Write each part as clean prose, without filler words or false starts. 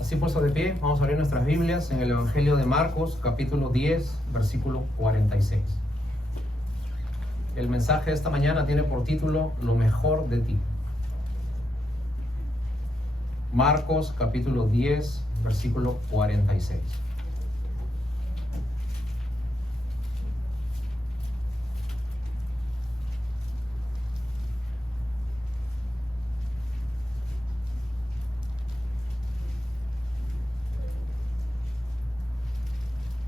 Así puesto de pie, vamos a abrir nuestras Biblias en el Evangelio de Marcos, capítulo 10, versículo 46. El mensaje de esta mañana tiene por título Lo mejor de ti. Marcos, capítulo 10, versículo 46.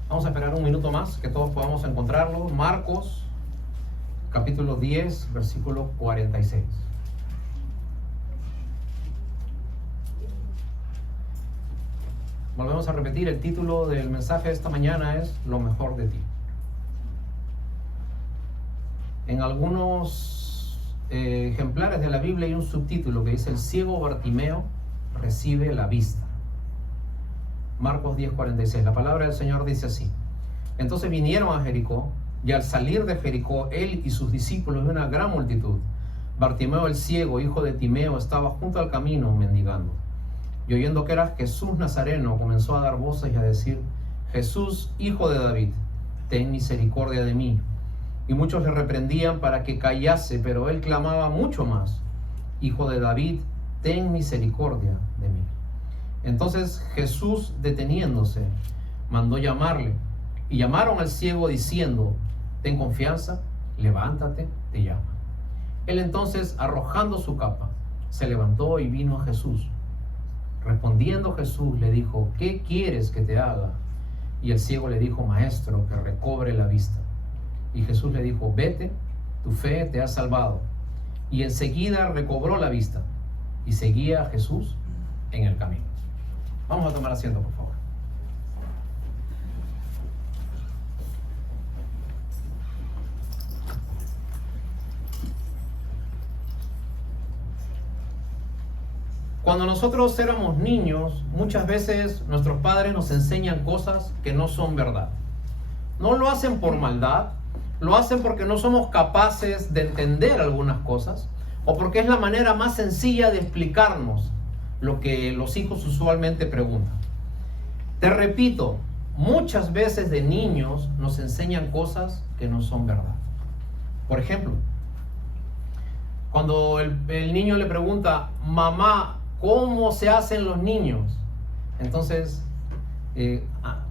Vamos a esperar un minuto más que todos podamos encontrarlo. Marcos, capítulo 10, versículo 46. Volvemos a repetir, el título del mensaje de esta mañana es Lo mejor de ti. En algunos ejemplares de la Biblia hay un subtítulo que dice: el ciego Bartimeo recibe la vista. Marcos 10:46. La palabra del Señor dice así: entonces vinieron a Jericó, y al salir de Jericó, él y sus discípulos y una gran multitud, Bartimeo el ciego, hijo de Timeo, estaba junto al camino mendigando. Y oyendo que era Jesús Nazareno, comenzó a dar voces y a decir: Jesús, hijo de David, ten misericordia de mí. Y muchos le reprendían para que callase, pero él clamaba mucho más: Hijo de David, ten misericordia de mí. Entonces Jesús, deteniéndose, mandó llamarle, y llamaron al ciego diciendo: ten confianza, levántate, te llama. Él entonces, arrojando su capa, se levantó y vino a Jesús. Respondiendo Jesús le dijo: ¿qué quieres que te haga? Y el ciego le dijo: Maestro, que recobre la vista. Y Jesús le dijo: vete, tu fe te ha salvado. Y enseguida recobró la vista y seguía a Jesús en el camino. Vamos a tomar asiento, por favor. Cuando nosotros éramos niños, muchas veces nuestros padres nos enseñan cosas que no son verdad. No lo hacen por maldad, lo hacen porque no somos capaces de entender algunas cosas, o porque es la manera más sencilla de explicarnos lo que los hijos usualmente preguntan. Te repito, muchas veces de niños nos enseñan cosas que no son verdad. Por ejemplo, cuando el niño le pregunta: mamá, ¿cómo se hacen los niños? Entonces,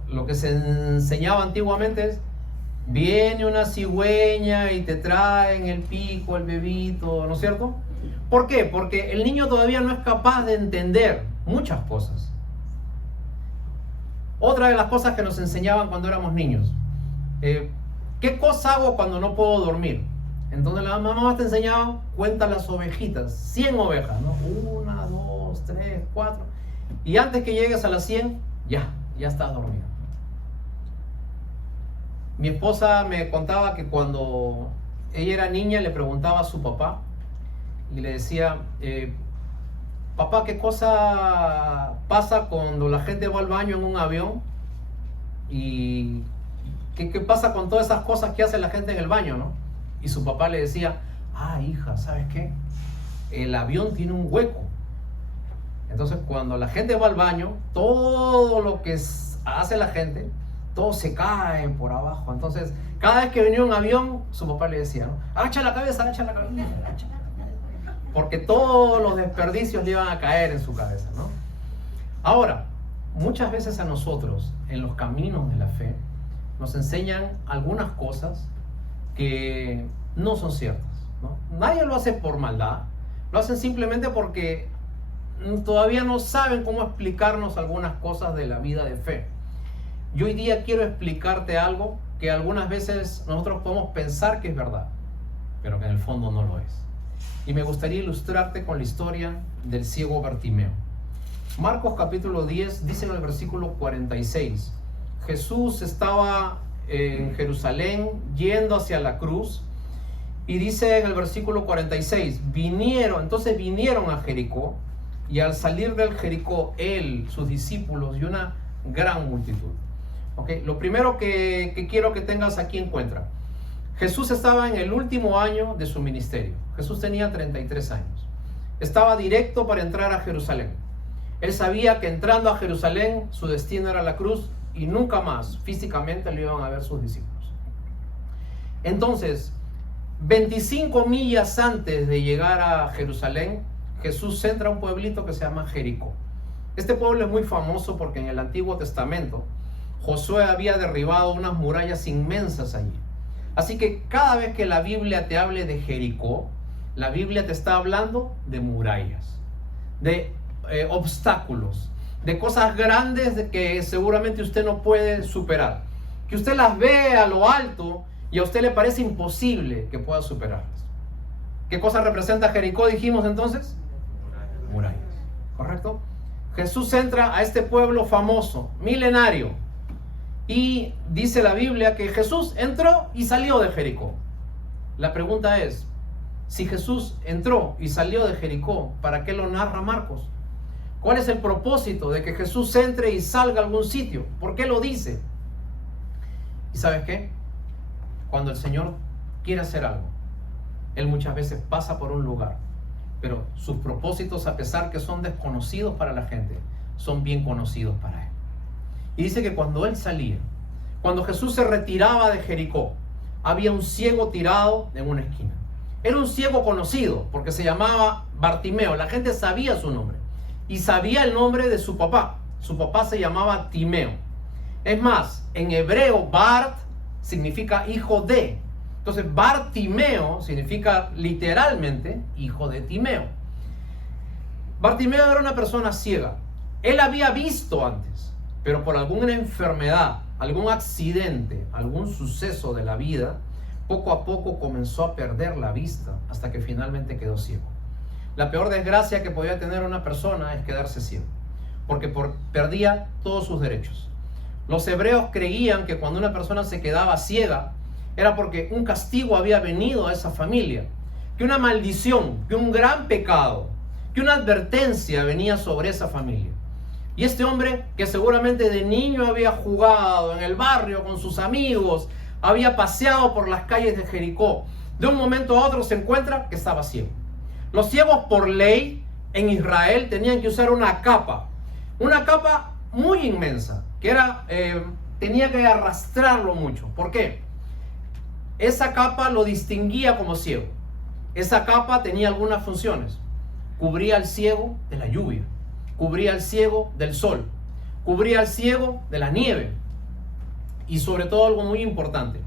lo que se enseñaba antiguamente es: viene una cigüeña y te trae en el pico el bebito, ¿no es cierto? ¿Por qué? Porque el niño todavía no es capaz de entender muchas cosas. Otra de las cosas que nos enseñaban cuando éramos niños: ¿qué cosa hago cuando no puedo dormir? Entonces la mamá te enseñaba: cuenta las ovejitas, 100 ovejas, ¿no? 1, 2, 3, 4. Y antes que llegues a las 100, ya estás dormido. Mi esposa me contaba que cuando ella era niña le preguntaba a su papá y le decía: papá, ¿qué cosa pasa cuando la gente va al baño en un avión? ¿Y qué pasa con todas esas cosas que hace la gente en el baño, no? Y su papá le decía: hija, ¿sabes qué? El avión tiene un hueco. Entonces, cuando la gente va al baño, todo lo que hace la gente, todo se cae por abajo. Entonces, cada vez que venía un avión, su papá le decía, ¿no? Agacha la cabeza, agacha la cabeza. Porque todos los desperdicios le iban a caer en su cabeza, ¿no? Ahora, muchas veces a nosotros, en los caminos de la fe, nos enseñan algunas cosas que no son ciertas, ¿no? Nadie lo hace por maldad, lo hacen simplemente porque todavía no saben cómo explicarnos algunas cosas de la vida de fe. Y hoy día quiero explicarte algo que algunas veces nosotros podemos pensar que es verdad, pero que en el fondo no lo es. Y me gustaría ilustrarte con la historia del ciego Bartimeo. Marcos capítulo 10 dice en el versículo 46: Jesús estaba en Jerusalén yendo hacia la cruz, y dice en el versículo 46: entonces vinieron a Jericó, y al salir del Jericó, él, sus discípulos y una gran multitud. Okay. Lo primero que quiero que tengas aquí en cuenta: Jesús estaba en el último año de su ministerio. Jesús tenía 33 años. Estaba directo para entrar a Jerusalén. Él sabía que entrando a Jerusalén su destino era la cruz y nunca más físicamente le iban a ver sus discípulos. Entonces, 25 millas antes de llegar a Jerusalén, Jesús entra a un pueblito que se llama Jericó. Este pueblo es muy famoso porque en el Antiguo Testamento Josué había derribado unas murallas inmensas allí. Así que cada vez que la Biblia te hable de Jericó, la Biblia te está hablando de murallas, de obstáculos, de cosas grandes que seguramente usted no puede superar, que usted las ve a lo alto y a usted le parece imposible que pueda superarlas. ¿Qué cosa representa Jericó, dijimos entonces? Murallas, ¿correcto? Jesús entra a este pueblo famoso, milenario, y dice la Biblia que Jesús entró y salió de Jericó. La pregunta es, si Jesús entró y salió de Jericó, ¿para qué lo narra Marcos? ¿Cuál es el propósito de que Jesús entre y salga a algún sitio? ¿Por qué lo dice? ¿Y sabes qué? Cuando el Señor quiere hacer algo, Él muchas veces pasa por un lugar, pero sus propósitos, a pesar que son desconocidos para la gente, son bien conocidos para Él. Y dice que cuando Él salía, cuando Jesús se retiraba de Jericó, había un ciego tirado en una esquina. Era un ciego conocido porque se llamaba Bartimeo. La gente sabía su nombre y sabía el nombre de su papá. Su papá se llamaba Timeo. Es más, en hebreo Bart significa hijo de. Entonces Bartimeo significa literalmente hijo de Timeo. Bartimeo era una persona ciega. Él había visto antes, pero por alguna enfermedad, algún accidente, algún suceso de la vida, poco a poco comenzó a perder la vista hasta que finalmente quedó ciego. La peor desgracia que podía tener una persona es quedarse ciego, porque perdía todos sus derechos. Los hebreos creían que cuando una persona se quedaba ciega era porque un castigo había venido a esa familia, que una maldición, que un gran pecado, que una advertencia venía sobre esa familia. Y este hombre, que seguramente de niño había jugado en el barrio con sus amigos, había paseado por las calles de Jericó, de un momento a otro se encuentra que estaba ciego. Los ciegos por ley en Israel tenían que usar una capa muy inmensa, que tenía que arrastrarlo mucho. ¿Por qué? Esa capa lo distinguía como ciego. Esa capa tenía algunas funciones. Cubría al ciego de la lluvia, cubría al ciego del sol, cubría al ciego de la nieve. Y sobre todo algo muy importante,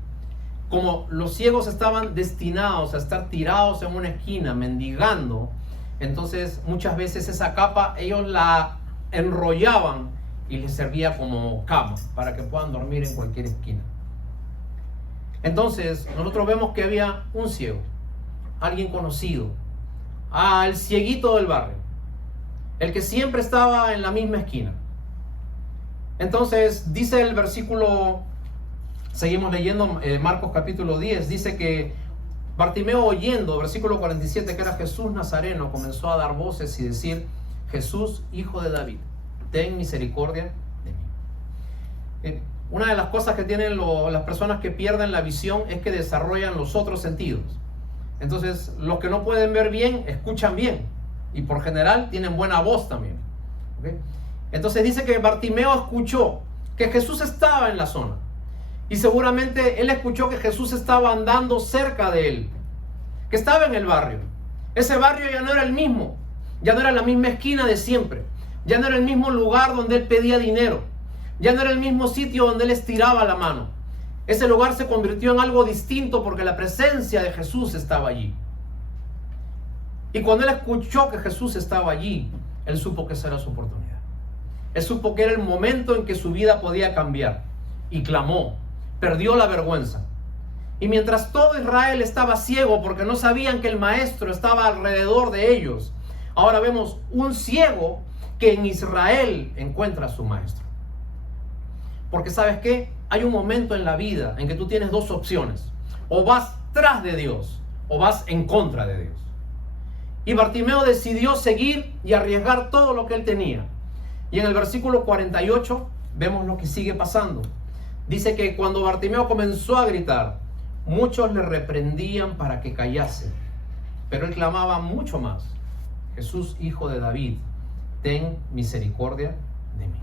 como los ciegos estaban destinados a estar tirados en una esquina mendigando, entonces muchas veces esa capa ellos la enrollaban y les servía como cama para que puedan dormir en cualquier esquina. Entonces nosotros vemos que había un ciego, alguien conocido, el cieguito del barrio, el que siempre estaba en la misma esquina. Entonces dice el versículo, seguimos leyendo Marcos capítulo 10, dice que Bartimeo, oyendo, versículo 47, que era Jesús Nazareno, comenzó a dar voces y decir: Jesús, hijo de David, ten misericordia de mí. Una de las cosas que tienen las personas que pierden la visión es que desarrollan los otros sentidos. Entonces los que no pueden ver bien, escuchan bien, y por general tienen buena voz también. ¿Okay? Entonces dice que Bartimeo escuchó que Jesús estaba en la zona. Y seguramente él escuchó que Jesús estaba andando cerca de él, que estaba en el barrio. Ese barrio ya no era el mismo, ya no era la misma esquina de siempre, ya no era el mismo lugar donde él pedía dinero, ya no era el mismo sitio donde él estiraba la mano. Ese lugar se convirtió en algo distinto porque la presencia de Jesús estaba allí. Y cuando él escuchó que Jesús estaba allí, él supo que esa era su oportunidad. Él supo que era el momento en que su vida podía cambiar. Y clamó, perdió la vergüenza. Y mientras todo Israel estaba ciego porque no sabían que el maestro estaba alrededor de ellos, ahora vemos un ciego que en Israel encuentra a su maestro. Porque ¿sabes qué? Hay un momento en la vida en que tú tienes dos opciones. O vas tras de Dios o vas en contra de Dios. Y Bartimeo decidió seguir y arriesgar todo lo que él tenía. Y en el versículo 48 vemos lo que sigue pasando. Dice que cuando Bartimeo comenzó a gritar, muchos le reprendían para que callase. Pero él clamaba mucho más: Jesús, hijo de David, ten misericordia de mí.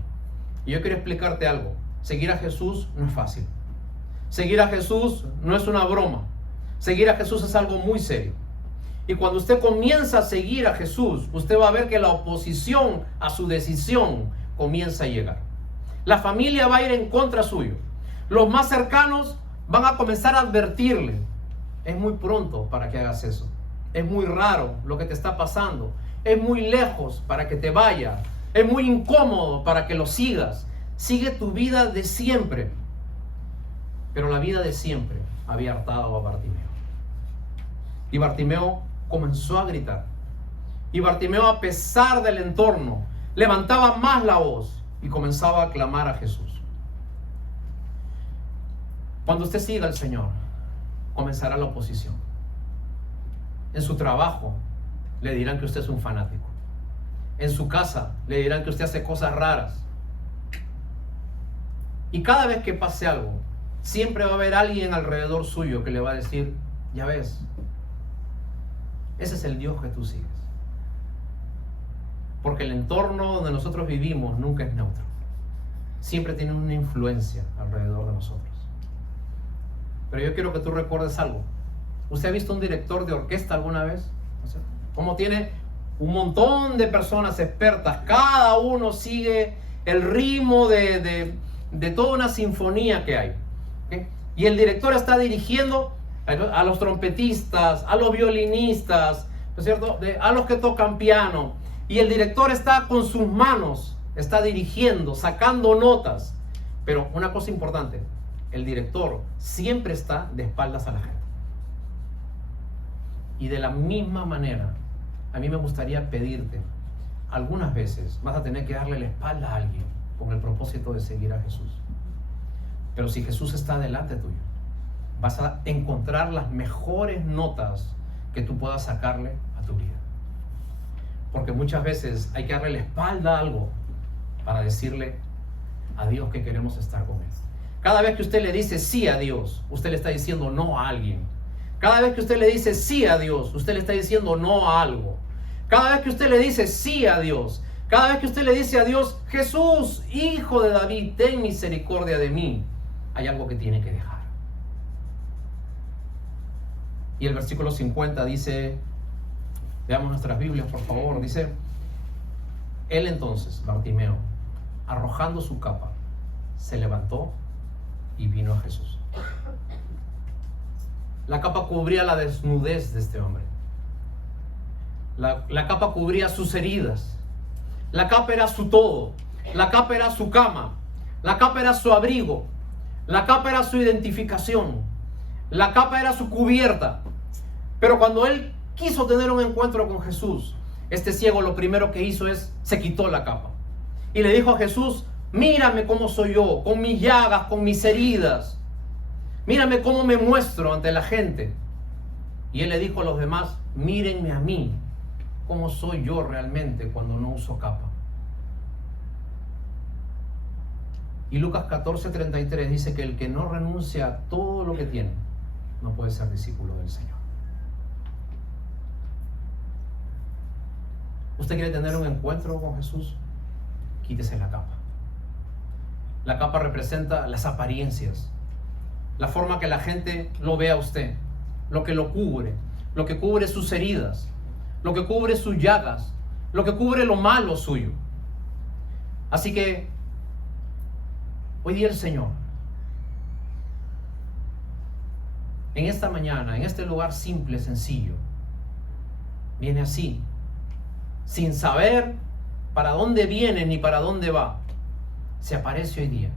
Y yo quiero explicarte algo. Seguir a Jesús no es fácil. Seguir a Jesús no es una broma. Seguir a Jesús es algo muy serio. Y cuando usted comienza a seguir a Jesús, usted va a ver que la oposición a su decisión comienza a llegar. La familia va a ir en contra suyo. Los más cercanos van a comenzar a advertirle: es muy pronto para que hagas eso. Es muy raro lo que te está pasando. Es muy lejos para que te vaya. Es muy incómodo para que lo sigas. Sigue tu vida de siempre. Pero la vida de siempre había hartado a Bartimeo. Y Bartimeo comenzó a gritar. Y Bartimeo, a pesar del entorno, levantaba más la voz y comenzaba a clamar a Jesús. Cuando usted siga al Señor, comenzará la oposición. En su trabajo le dirán que usted es un fanático. En su casa le dirán que usted hace cosas raras. Y cada vez que pase algo, siempre va a haber alguien alrededor suyo que le va a decir: ya ves, ese es el Dios que tú sigues. Porque el entorno donde nosotros vivimos nunca es neutro. Siempre tiene una influencia alrededor de nosotros. Pero yo quiero que tú recuerdes algo. ¿Usted ha visto un director de orquesta alguna vez? Como tiene un montón de personas expertas, cada uno sigue el ritmo de toda una sinfonía que hay. ¿Okay? Y el director está dirigiendo a los trompetistas, a los violinistas, ¿no es cierto?, a los que tocan piano. Y el director está con sus manos, está dirigiendo, sacando notas. Pero una cosa importante, el director siempre está de espaldas a la gente. Y de la misma manera, a mí me gustaría pedirte, algunas veces vas a tener que darle la espalda a alguien con el propósito de seguir a Jesús. Pero si Jesús está delante tuyo, vas a encontrar las mejores notas que tú puedas sacarle a tu vida. Porque muchas veces hay que darle la espalda a algo para decirle a Dios que queremos estar con Él. Cada vez que usted le dice sí a Dios, usted le está diciendo no a alguien. Cada vez que usted le dice sí a Dios, usted le está diciendo no a algo. Cada vez que usted le dice sí a Dios, cada vez que usted le dice a Dios: Jesús, Hijo de David, ten misericordia de mí, hay algo que tiene que dejar. Y el versículo 50 dice, veamos nuestras Biblias por favor, dice: él entonces, Bartimeo, arrojando su capa, se levantó y vino a Jesús. La capa cubría la desnudez de este hombre. La capa cubría sus heridas. La capa era su todo. La capa era su cama. La capa era su abrigo. La capa era su identificación. La capa era su cubierta. Pero cuando él quiso tener un encuentro con Jesús, este ciego lo primero que hizo se quitó la capa. Y le dijo a Jesús: mírame cómo soy yo, con mis llagas, con mis heridas. Mírame cómo me muestro ante la gente. Y él le dijo a los demás: mírenme a mí, cómo soy yo realmente cuando no uso capa. Y Lucas 14:33 dice que el que no renuncia a todo lo que tiene no puede ser discípulo del Señor. ¿Usted quiere tener un encuentro con Jesús? Quítese la capa. La capa representa las apariencias, la forma que la gente lo ve a usted, lo que lo cubre sus heridas, lo que cubre sus llagas, lo que cubre lo malo suyo. Así que hoy día el Señor, en esta mañana, en este lugar simple, sencillo, viene así, sin saber para dónde viene ni para dónde va. Se aparece hoy día.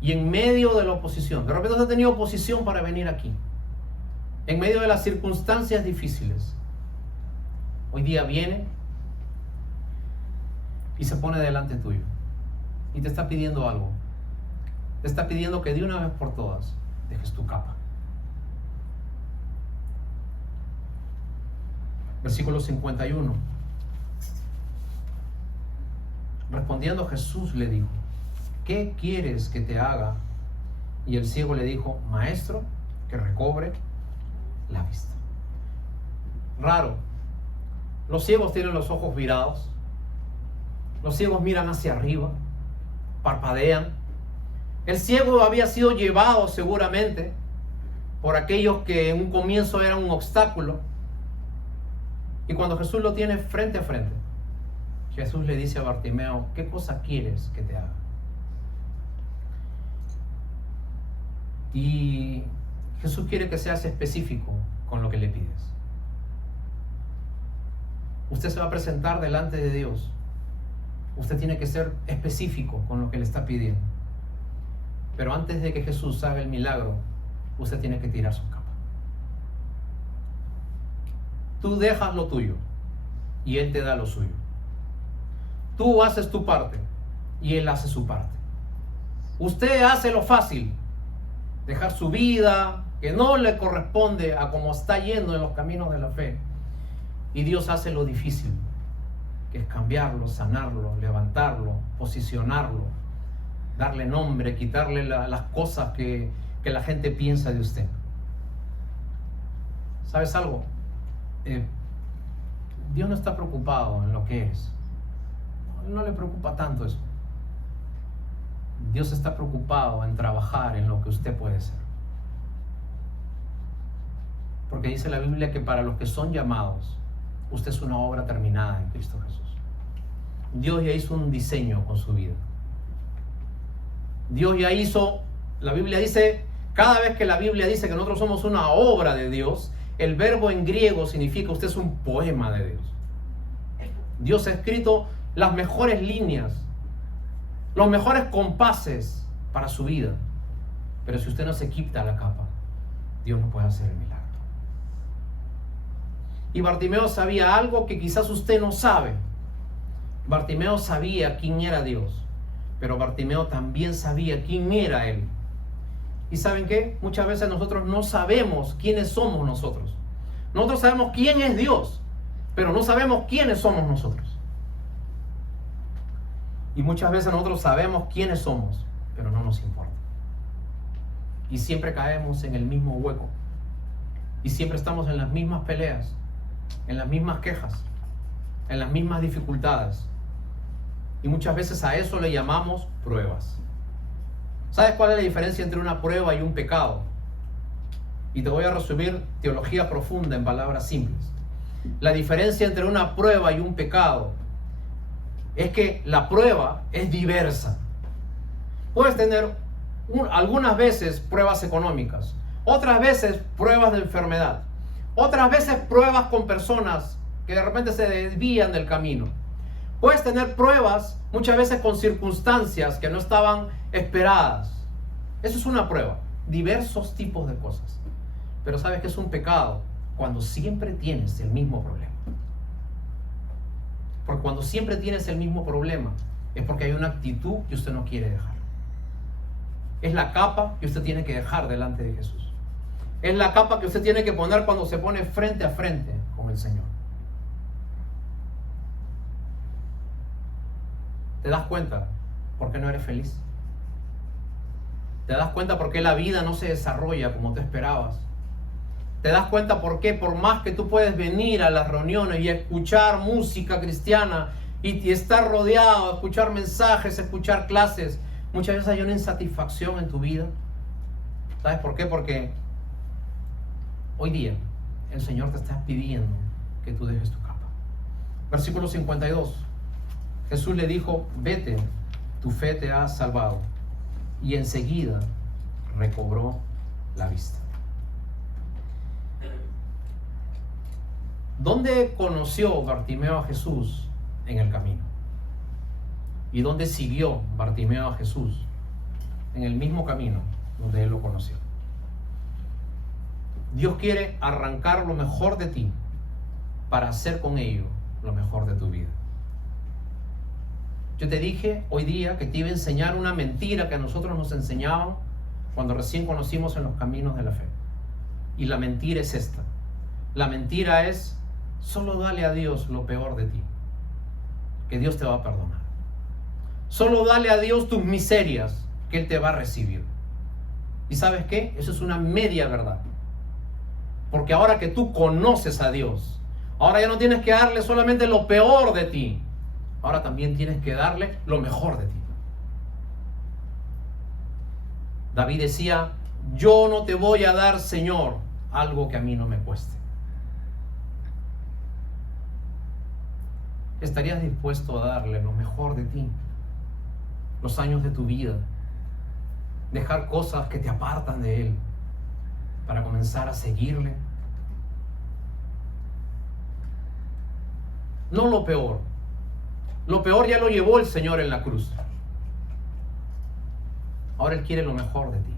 Y en medio de la oposición, de repente usted ha tenido oposición para venir aquí, en medio de las circunstancias difíciles, hoy día viene y se pone delante tuyo y te está pidiendo algo. Te está pidiendo que de una vez por todas dejes tu capa. Versículo 51. Respondiendo Jesús le dijo: ¿qué quieres que te haga? Y el ciego le dijo: maestro, que recobre la vista. Raro, Los ciegos tienen los ojos virados. Los ciegos miran hacia arriba, parpadean. El ciego había sido llevado seguramente por aquellos que en un comienzo eran un obstáculo. Y cuando Jesús lo tiene frente a frente, Jesús le dice a Bartimeo: ¿qué cosa quieres que te haga? Y Jesús quiere que seas específico con lo que le pides. Usted se va a presentar delante de Dios. Usted tiene que ser específico con lo que le está pidiendo. Pero antes de que Jesús haga el milagro, usted tiene que tirar su capa. Tú dejas lo tuyo y Él te da lo suyo. Tú haces tu parte y Él hace su parte. Usted hace lo fácil, dejar su vida, que no le corresponde a cómo está yendo en los caminos de la fe. Y Dios hace lo difícil, que es cambiarlo, sanarlo, levantarlo, posicionarlo, darle nombre, quitarle las cosas que la gente piensa de usted. ¿Sabes algo? Dios no está preocupado en lo que eres. No le preocupa tanto eso. Dios está preocupado en trabajar en lo que usted puede ser. Porque dice la Biblia que para los que son llamados, usted es una obra terminada en Cristo Jesús. Dios ya hizo un diseño con su vida. Dios ya hizo, la Biblia dice, cada vez que la Biblia dice que nosotros somos una obra de Dios, el verbo en griego significa usted es un poema de Dios. Dios ha escrito las mejores líneas, los mejores compases para su vida. Pero si usted no se quita la capa, Dios no puede hacer el milagro. Y Bartimeo sabía algo que quizás usted no sabe. Bartimeo sabía quién era Dios, pero Bartimeo también sabía quién era Él. ¿Y saben qué? Muchas veces nosotros no sabemos quiénes somos nosotros. Nosotros sabemos quién es Dios, pero no sabemos quiénes somos nosotros. Y muchas veces nosotros sabemos quiénes somos, pero no nos importa. Y siempre caemos en el mismo hueco. Y siempre estamos en las mismas peleas, en las mismas quejas, en las mismas dificultades. Y muchas veces a eso le llamamos pruebas. ¿Sabes cuál es la diferencia entre una prueba y un pecado? Y te voy a resumir teología profunda en palabras simples. La diferencia entre una prueba y un pecado es que la prueba es diversa. Puedes tener algunas veces pruebas económicas, otras veces pruebas de enfermedad, otras veces pruebas con personas que de repente se desvían del camino. Puedes tener pruebas muchas veces con circunstancias que no estaban esperadas. Eso es una prueba, diversos tipos de cosas. Pero ¿sabes qué es un pecado? Cuando siempre tienes el mismo problema. Porque cuando siempre tienes el mismo problema es porque hay una actitud que usted no quiere dejar. Es la capa que usted tiene que dejar delante de Jesús. Es la capa que usted tiene que poner cuando se pone frente a frente con el Señor. ¿Te das cuenta por qué no eres feliz? ¿Te das cuenta por qué la vida no se desarrolla como tú esperabas? ¿Te das cuenta por qué, por más que tú puedes venir a las reuniones y escuchar música cristiana y estar rodeado, escuchar mensajes, escuchar clases, muchas veces hay una insatisfacción en tu vida? ¿Sabes por qué? Porque hoy día el Señor te está pidiendo que tú dejes tu capa. Versículo 52. Jesús le dijo: vete, tu fe te ha salvado. Y enseguida recobró la vista. ¿Dónde conoció Bartimeo a Jesús? En el camino. ¿Y dónde siguió Bartimeo a Jesús? En el mismo camino donde él lo conoció. Dios quiere arrancar lo mejor de ti para hacer con ello lo mejor de tu vida. Yo te dije hoy día que te iba a enseñar una mentira que a nosotros nos enseñaban cuando recién conocimos en los caminos de la fe. Y la mentira es esta. La mentira es: solo dale a Dios lo peor de ti, que Dios te va a perdonar. Solo dale a Dios tus miserias, que Él te va a recibir. ¿Y sabes qué? Eso es una media verdad. Porque ahora que tú conoces a Dios, Ahora ya no tienes que darle solamente lo peor de ti. Ahora también tienes que darle lo mejor de ti. David decía, yo no te voy a dar, Señor, algo que a mí no me cueste. ¿Estarías dispuesto a darle lo mejor de ti? Los años de tu vida. Dejar cosas que te apartan de Él para comenzar a seguirle. No lo peor. Lo peor ya lo llevó el Señor en la cruz. Ahora Él quiere lo mejor de ti.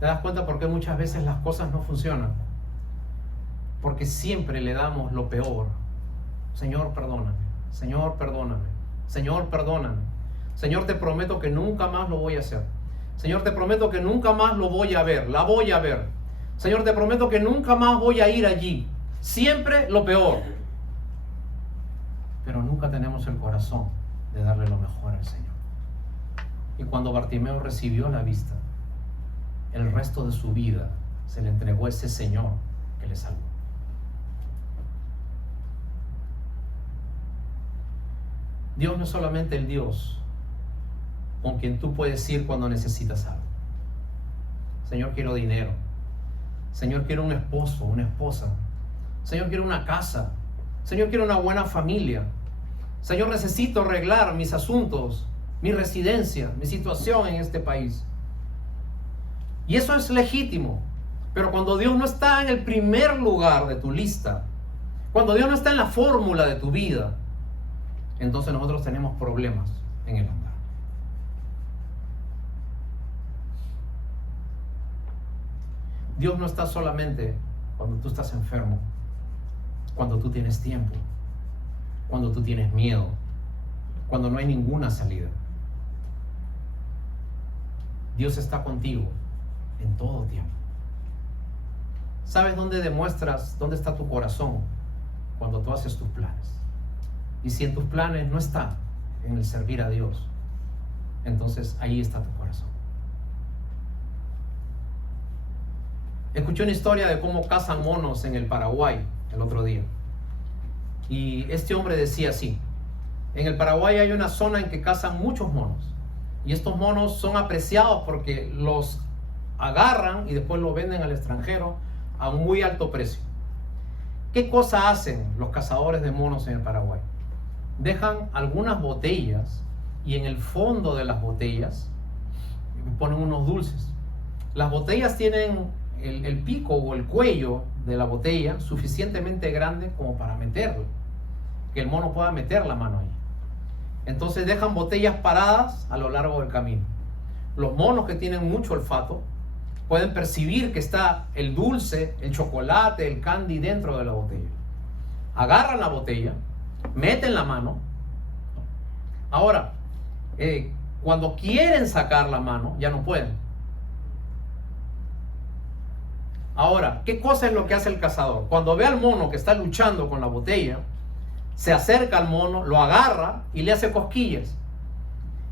¿Te das cuenta por qué muchas veces las cosas no funcionan? Porque siempre le damos lo peor. Señor, perdóname. Señor, perdóname. Señor, perdóname. Señor, te prometo que nunca más lo voy a hacer. Señor, te prometo que nunca más lo voy a ver. La voy a ver. Señor, te prometo que nunca más voy a ir allí. Siempre lo peor. Pero nunca tenemos el corazón de darle lo mejor al Señor. Y cuando Bartimeo recibió la vista, el resto de su vida se le entregó a ese Señor que le salvó. Dios no es solamente el Dios con quien tú puedes ir cuando necesitas algo. Señor, quiero dinero. Señor, quiero un esposo, una esposa. Señor, quiero una casa. Señor, quiero una buena familia. Señor, necesito arreglar mis asuntos, mi residencia, mi situación en este país. Y eso es legítimo. Pero cuando Dios no está en el primer lugar de tu lista, cuando Dios no está en la fórmula de tu vida, entonces nosotros tenemos problemas en el andar. Dios no está solamente cuando tú estás enfermo, cuando tú tienes tiempo, cuando tú tienes miedo, cuando no hay ninguna salida. Dios está contigo en todo tiempo. ¿Sabes dónde demuestras dónde está tu corazón? Cuando tú haces tus planes. Y si en tus planes no está en el servir a Dios, entonces ahí está tu corazón. Escuché una historia de cómo cazan monos en el Paraguay el otro día. Y este hombre decía así: en el Paraguay hay una zona en que cazan muchos monos. Y estos monos son apreciados porque los agarran y después los venden al extranjero a un muy alto precio. ¿Qué cosa hacen los cazadores de monos en el Paraguay? Dejan algunas botellas y en el fondo de las botellas ponen unos dulces. Las botellas tienen el pico o el cuello de la botella suficientemente grande como para meterlo, que el mono pueda meter la mano ahí. Entonces dejan botellas paradas a lo largo del camino. Los monos que tienen mucho olfato pueden percibir que está el dulce, el chocolate, el candy dentro de la botella. Agarran la botella, meten la mano. Ahora, cuando quieren sacar la mano, ya no pueden. Ahora, ¿qué cosa es lo que hace el cazador? Cuando ve al mono que está luchando con la botella, se acerca al mono, lo agarra y le hace cosquillas.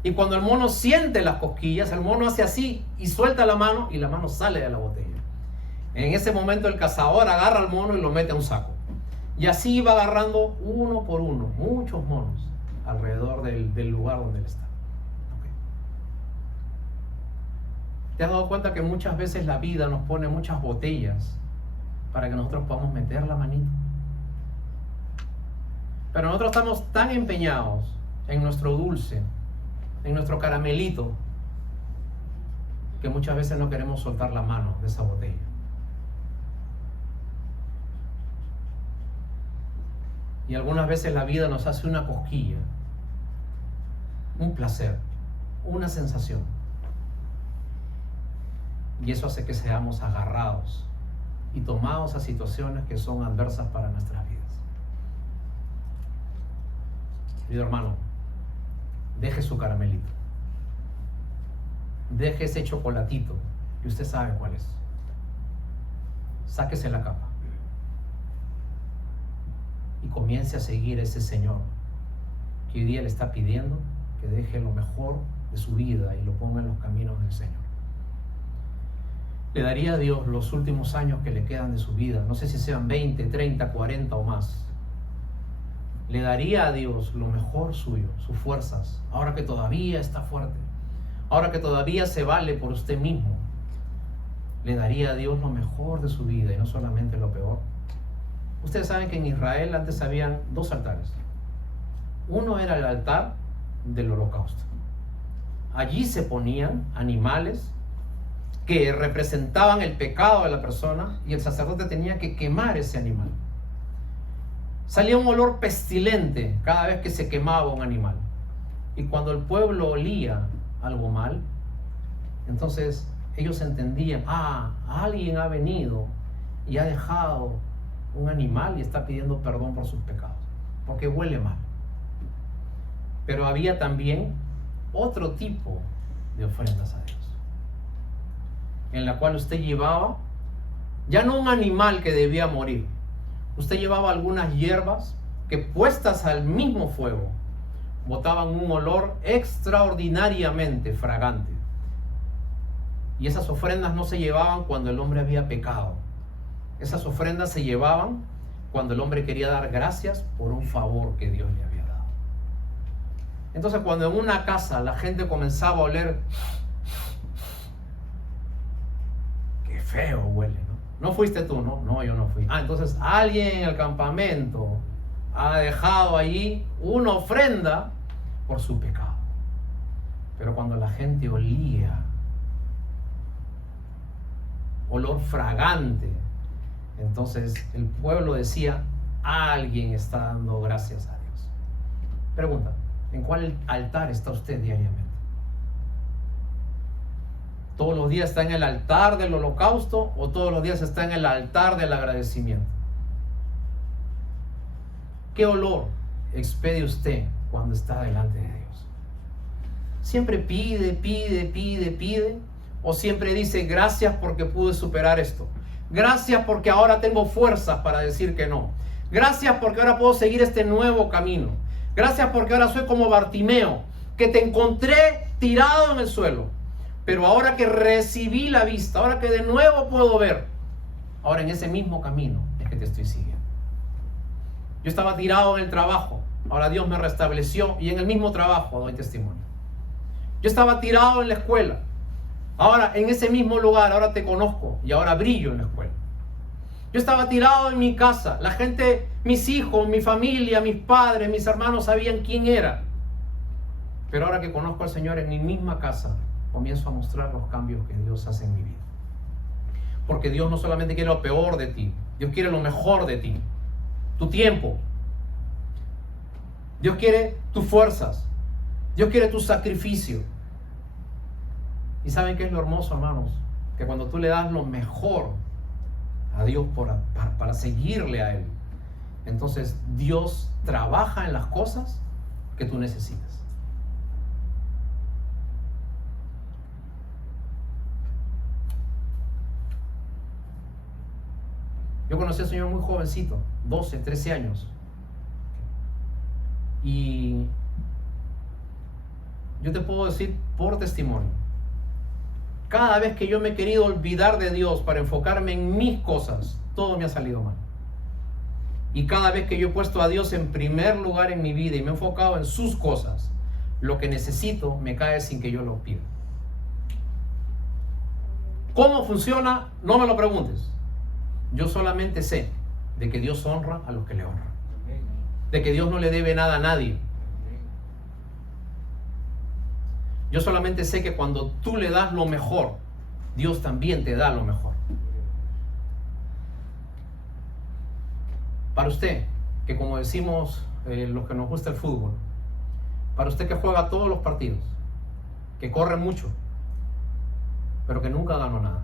Y cuando el mono siente las cosquillas, el mono hace así y suelta la mano y la mano sale de la botella. En ese momento el cazador agarra al mono y lo mete a un saco. Y así va agarrando uno por uno, muchos monos alrededor del lugar donde él está. Okay. ¿Te has dado cuenta que muchas veces la vida nos pone muchas botellas para que nosotros podamos meter la manito? Pero nosotros estamos tan empeñados en nuestro dulce, en nuestro caramelito, que muchas veces no queremos soltar la mano de esa botella. Y algunas veces la vida nos hace una cosquilla, un placer, una sensación. Y eso hace que seamos agarrados y tomados a situaciones que son adversas para nuestras vidas. Querido hermano, deje su caramelito. Deje ese chocolatito, que usted sabe cuál es. Sáquese la capa. Y comience a seguir a ese Señor que hoy día le está pidiendo que deje lo mejor de su vida y lo ponga en los caminos del Señor. le daría a Dios los últimos años que le quedan de su vida? No sé si sean 20, 30, 40 o más. Le daría a Dios lo mejor suyo, sus fuerzas, ahora que todavía está fuerte, ahora que todavía se vale por usted mismo. Le daría a Dios lo mejor de su vida y no solamente lo peor. Ustedes saben que en Israel antes habían dos altares. Uno era el altar del holocausto. Allí se ponían animales que representaban el pecado de la persona y el sacerdote tenía que quemar ese animal. Salía un olor pestilente cada vez que se quemaba un animal. Y cuando el pueblo olía algo mal, entonces ellos entendían, alguien ha venido y ha dejado un animal y está pidiendo perdón por sus pecados, porque huele mal. Pero había también otro tipo de ofrendas a Dios, en la cual usted llevaba, ya no un animal que debía morir, usted llevaba algunas hierbas que puestas al mismo fuego, botaban un olor extraordinariamente fragante. Y esas ofrendas no se llevaban cuando el hombre había pecado. Esas ofrendas se llevaban cuando el hombre quería dar gracias por un favor que Dios le había dado. Entonces, cuando en una casa la gente comenzaba a oler, qué feo huele, ¿no? No fuiste tú, ¿no? No, yo no fui. Entonces alguien en el campamento ha dejado allí una ofrenda por su pecado. Pero cuando la gente olía olor fragante, entonces el pueblo decía, alguien está dando gracias a Dios. Pregunta, ¿en cuál altar está usted diariamente? ¿Todos los días está en el altar del holocausto o todos los días está en el altar del agradecimiento? ¿Qué olor expede usted cuando está delante de Dios? ¿Siempre pide, o siempre dice gracias porque pude superar esto? Gracias porque ahora tengo fuerzas para decir que no. Gracias porque ahora puedo seguir este nuevo camino. Gracias porque ahora soy como Bartimeo, que te encontré tirado en el suelo, pero ahora que recibí la vista, ahora que de nuevo puedo ver, ahora en ese mismo camino es que te estoy siguiendo. Yo estaba tirado en el trabajo, ahora Dios me restableció y en el mismo trabajo doy testimonio. Yo estaba tirado en la escuela, ahora en ese mismo lugar, ahora te conozco y ahora brillo en la escuela. Yo estaba tirado en mi casa, la gente, mis hijos, mi familia, mis padres, mis hermanos sabían quién era. Pero ahora que conozco al Señor en mi misma casa, comienzo a mostrar los cambios que Dios hace en mi vida. Porque Dios no solamente quiere lo peor de ti, Dios quiere lo mejor de ti. Tu tiempo. Dios quiere tus fuerzas. Dios quiere tu sacrificio. ¿Y saben qué es lo hermoso, hermanos? Que cuando tú le das lo mejor a Dios para seguirle a Él, entonces Dios trabaja en las cosas que tú necesitas. Yo conocí al Señor muy jovencito, 12, 13 años. Y yo te puedo decir por testimonio, cada vez que yo me he querido olvidar de Dios para enfocarme en mis cosas, todo me ha salido mal. Y cada vez que yo he puesto a Dios en primer lugar en mi vida y me he enfocado en sus cosas, lo que necesito me cae sin que yo lo pida. ¿Cómo funciona? No me lo preguntes. Yo solamente sé de que Dios honra a los que le honran. De que Dios no le debe nada a nadie. Yo solamente sé que cuando tú le das lo mejor, Dios también te da lo mejor. Para usted, que como decimos los que nos gusta el fútbol, para usted que juega todos los partidos, que corre mucho, pero que nunca ganó nada.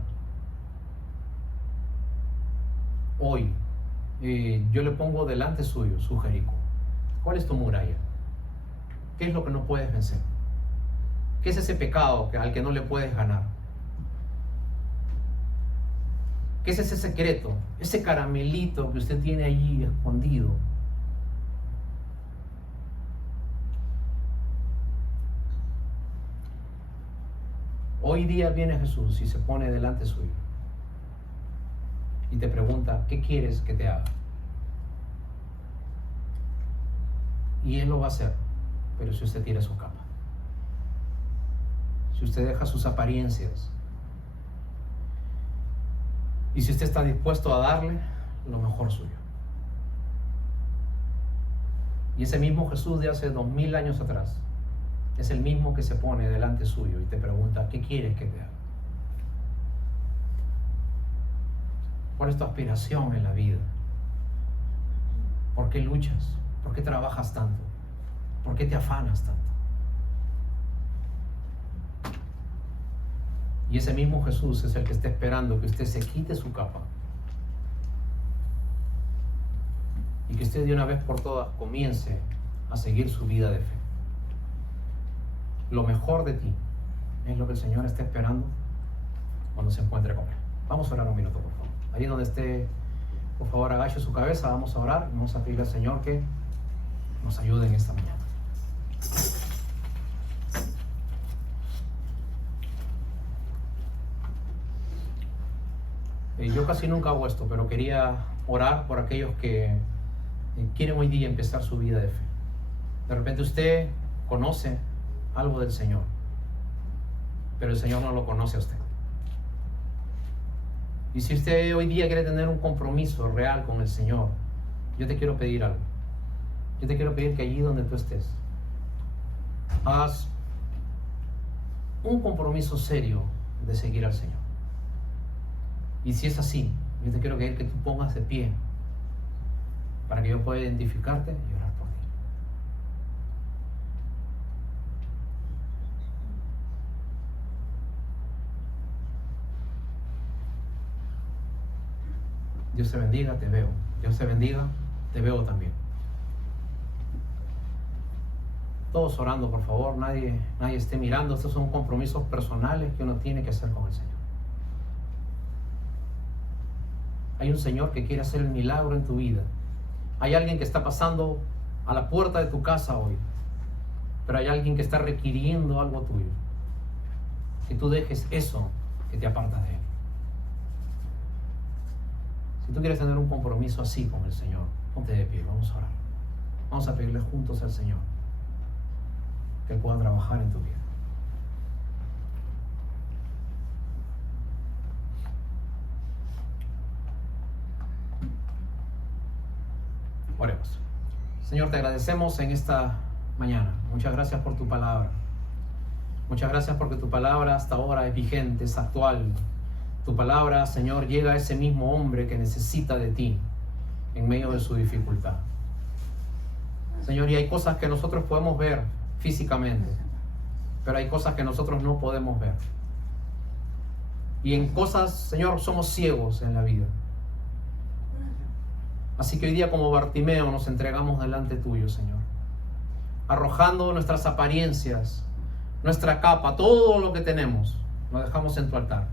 Hoy, yo le pongo delante suyo su Jericó. ¿Cuál es tu muralla? ¿Qué es lo que no puedes vencer? ¿Qué es ese pecado al que no le puedes ganar? ¿Qué es ese secreto? Ese caramelito que usted tiene allí escondido. Hoy día viene Jesús y se pone delante suyo y te pregunta, ¿qué quieres que te haga? Y Él lo va a hacer, pero si usted tira su capa, si usted deja sus apariencias, y si usted está dispuesto a darle lo mejor suyo. Y ese mismo Jesús de hace 2000 años atrás es el mismo que se pone delante suyo y te pregunta, ¿qué quieres que te haga? ¿Cuál es tu aspiración en la vida? ¿Por qué luchas? ¿Por qué trabajas tanto? ¿Por qué te afanas tanto? Y ese mismo Jesús es el que está esperando que usted se quite su capa y que usted de una vez por todas comience a seguir su vida de fe. Lo mejor de ti es lo que el Señor está esperando cuando se encuentre con Él. Vamos a orar un minuto, por favor. Ahí donde esté, por favor, agache su cabeza, vamos a orar, vamos a pedirle al Señor que nos ayude en esta mañana. Yo casi nunca hago esto, pero quería orar por aquellos que quieren hoy día empezar su vida de fe. De repente usted conoce algo del Señor, pero el Señor no lo conoce a usted. Y si usted hoy día quiere tener un compromiso real con el Señor, yo te quiero pedir algo. Yo te quiero pedir que allí donde tú estés, hagas un compromiso serio de seguir al Señor. Y si es así, yo te quiero pedir que tú pongas de pie para que yo pueda identificarte y orar por ti. Dios te bendiga, te veo. Dios te bendiga, te veo también. Todos orando, por favor, nadie esté mirando. Estos son compromisos personales que uno tiene que hacer con el Señor. Hay un Señor que quiere hacer el milagro en tu vida. Hay alguien que está pasando a la puerta de tu casa hoy, pero hay alguien que está requiriendo algo tuyo. Que tú dejes eso que te aparta de Él. Si tú quieres tener un compromiso así con el Señor, ponte de pie, vamos a orar. Vamos a pedirle juntos al Señor que Él pueda trabajar en tu vida. Oremos. Señor, te agradecemos en esta mañana. Muchas gracias por tu palabra. Muchas gracias porque tu palabra hasta ahora es vigente, es actual. Tu palabra, Señor, llega a ese mismo hombre que necesita de ti en medio de su dificultad. Señor, y hay cosas que nosotros podemos ver físicamente, pero hay cosas que nosotros no podemos ver. Y en cosas, Señor, somos ciegos en la vida. Así que hoy día como Bartimeo nos entregamos delante tuyo, Señor, arrojando nuestras apariencias, nuestra capa, todo lo que tenemos, lo dejamos en tu altar.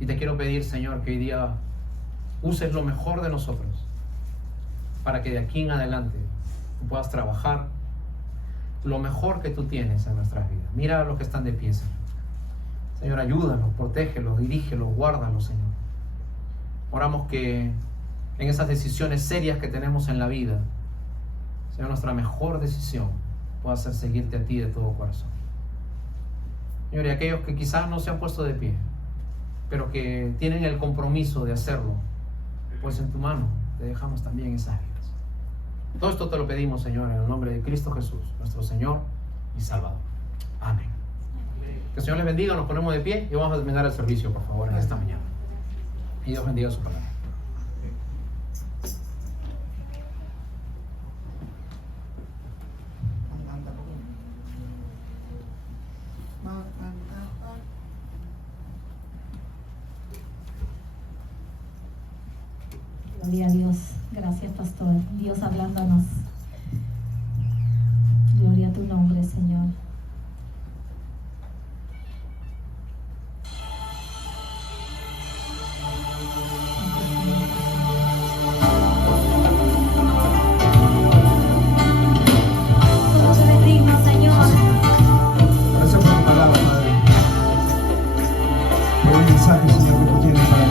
Y te quiero pedir, Señor, que hoy día uses lo mejor de nosotros para que de aquí en adelante tú puedas trabajar lo mejor que tú tienes en nuestras vidas. Mira a los que están de pie, Señor. Señor, ayúdalos, protégelos, dirígelos, guárdalos, Señor. Oramos que en esas decisiones serias que tenemos en la vida, Señor, nuestra mejor decisión pueda ser seguirte a ti de todo corazón. Señor, y aquellos que quizás no se han puesto de pie, pero que tienen el compromiso de hacerlo, pues en tu mano te dejamos también esas vidas. Todo esto te lo pedimos, Señor, en el nombre de Cristo Jesús, nuestro Señor y Salvador. Amén. Que el Señor les bendiga, nos ponemos de pie y vamos a terminar el servicio, por favor, en esta mañana. Y Dios bendiga su palabra. Gloria a Dios. Gracias, pastor. Dios hablándonos. Gloria a tu nombre, Señor. Mensaje, Señor, que tú tienes para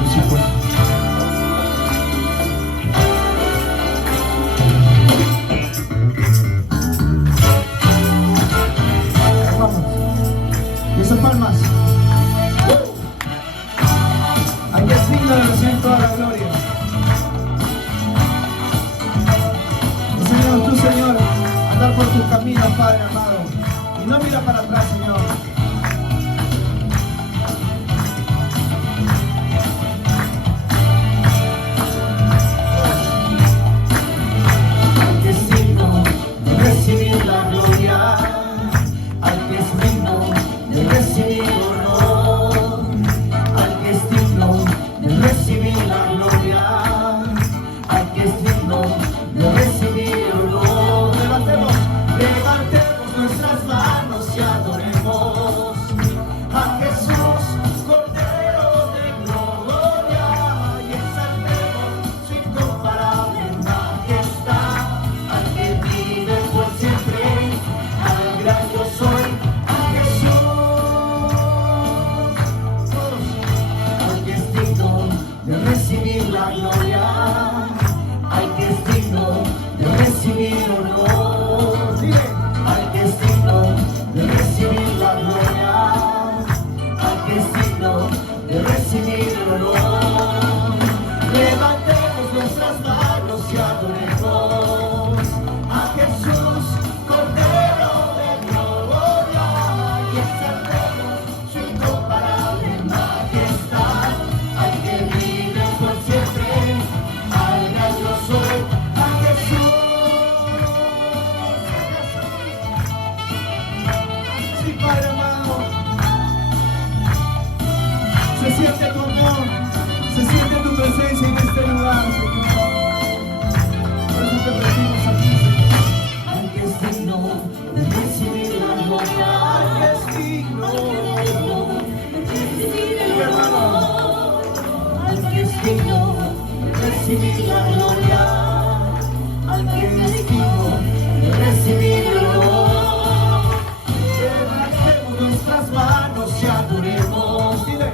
No mira para atrás, Señor. Al que es digno de recibir la gloria, al que es digno de recibir honor, al que es digno de recibir la gloria, al que es digno de recibir honor. Levantemos nuestras manos y adoremos a Jesús, Cordero de gloria, y exaltemos su incomparable majestad, al que vive por siempre, al gran yo soy, a Jesús, al que es digno de recibir la gloria, al que es digno de recibir honor, al que es digno de recibir la gloria, al que es digno de recibir honor. Levantemos nuestras manos y adoremos a Jesús, Cordero de gloria, y exaltemos su incomparable majestad, al que vive por siempre, al gran yo soy, a Jesús. Sí, Padre amado. Se siente tu amor, se siente tu presencia en este lugar, Señor. Por eso te pedimos aquí, Señor. Al que es digno de recibir la gloria, al que es digno de recibir el honor, al que es digno de recibir la gloria, al que es digno de recibir el honor. Levantemos nuestras manos y adoremos, dile,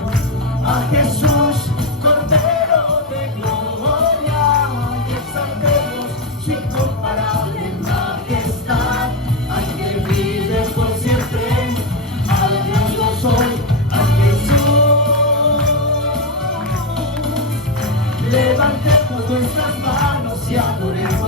a Jesús, Cordero de gloria, y exaltemos su incomparable majestad, al que vive por siempre, al gran yo soy, a Jesús. Levantemos nuestras manos y adoremos